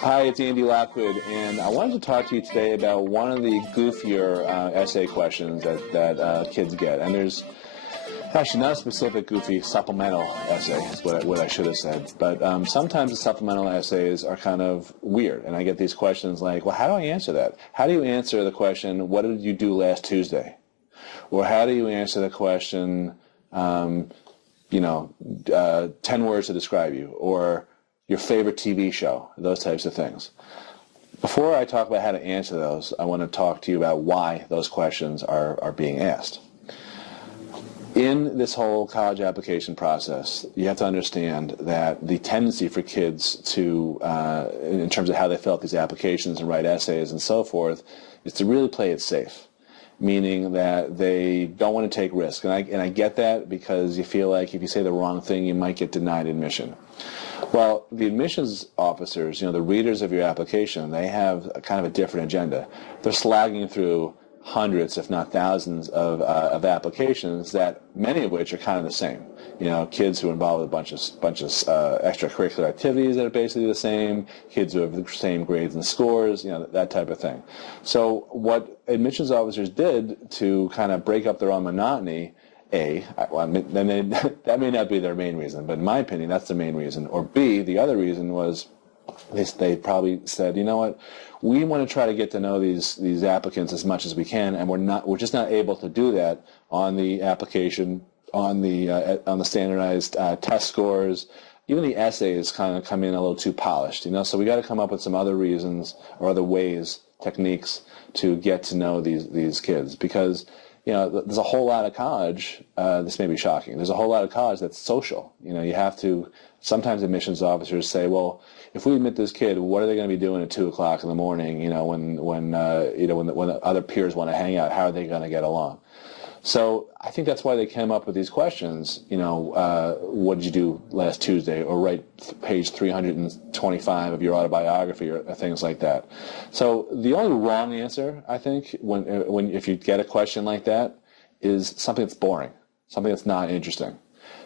Hi, it's Andy Lockwood, and I wanted to talk to you today about one of the goofier essay questions that kids get. And there's actually not a specific goofy supplemental essay, is what I should have said. But sometimes the supplemental essays are kind of weird, and I get these questions like, well, how do I answer that? How do you answer the question, what did you do last Tuesday? Or how do you answer the question, 10 words to describe you, or your favorite TV show, those types of things. Before I talk about how to answer those, I want to talk to you about why those questions are being asked. In this whole college application process, you have to understand that the tendency for kids to, in terms of how they fill out these applications and write essays and so forth, is to really play it safe. Meaning that they don't want to take risks. And I get that because you feel like if you say the wrong thing, you might get denied admission. Well, the admissions officers, the readers of your application, they have kind of a different agenda. They're slagging through hundreds, if not thousands, of applications that many of which are kind of the same. Kids who are involved with a bunch of extracurricular activities that are basically the same, kids who have the same grades and scores, that type of thing. So what admissions officers did to kind of break up their own monotony, that may not be their main reason, but in my opinion, that's the main reason. Or B, the other reason was they probably said, you know what, we want to try to get to know these applicants as much as we can, and we're just not able to do that on the application, on the standardized test scores. Even the essays kind of come in a little too polished, so we got to come up with some other reasons or other ways, techniques to get to know these kids, because there's a whole lot of college, this may be shocking, there's a whole lot of college that's social. You have to, sometimes admissions officers say, well, if we admit this kid, what are they going to be doing at 2 o'clock in the morning, when other peers want to hang out, how are they going to get along? So I think that's why they came up with these questions, what did you do last Tuesday, or write page 325 of your autobiography, or things like that. So the only wrong answer, I think, if you get a question like that, is something that's boring, something that's not interesting.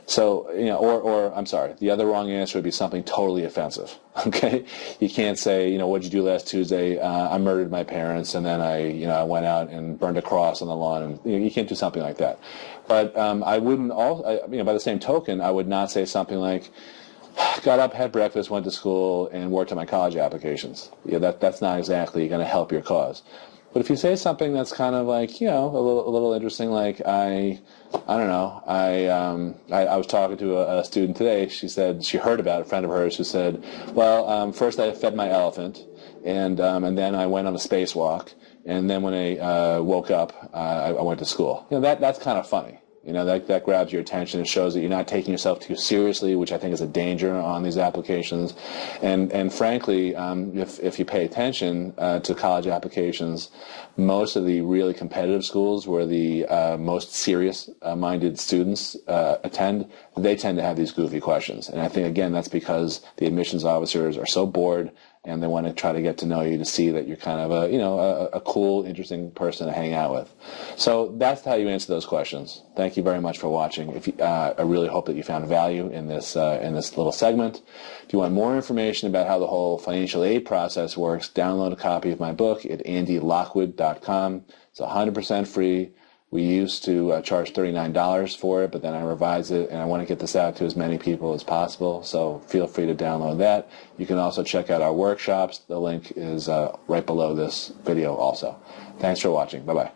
So, or I'm sorry, the other wrong answer would be something totally offensive, okay? You can't say, what did you do last Tuesday? I murdered my parents, and then I went out and burned a cross on the lawn, and you can't do something like that. But I wouldn't, by the same token, I would not say something like, got up, had breakfast, went to school, and worked on my college applications. That's not exactly going to help your cause. But if you say something that's kind of like, a little interesting, like I don't know, I was talking to a student today. She said she heard about a friend of hers who said, well, first I fed my elephant, and then I went on a spacewalk, and then when I woke up, I went to school. That's kind of funny. That grabs your attention and shows that you're not taking yourself too seriously, which I think is a danger on these applications. And frankly, if you pay attention to college applications, most of the really competitive schools where the most serious-minded students attend, they tend to have these goofy questions. And I think, again, that's because the admissions officers are so bored, and they want to try to get to know you, to see that you're kind of a cool, interesting person to hang out with. So that's how you answer those questions. Thank you very much for watching. I really hope that you found value in this little segment. If you want more information about how the whole financial aid process works, download a copy of my book at andylockwood.com. It's 100% free. We used to charge $39 for it, but then I revised it, and I want to get this out to as many people as possible, so feel free to download that. You can also check out our workshops. The link is right below this video also. Thanks for watching. Bye-bye.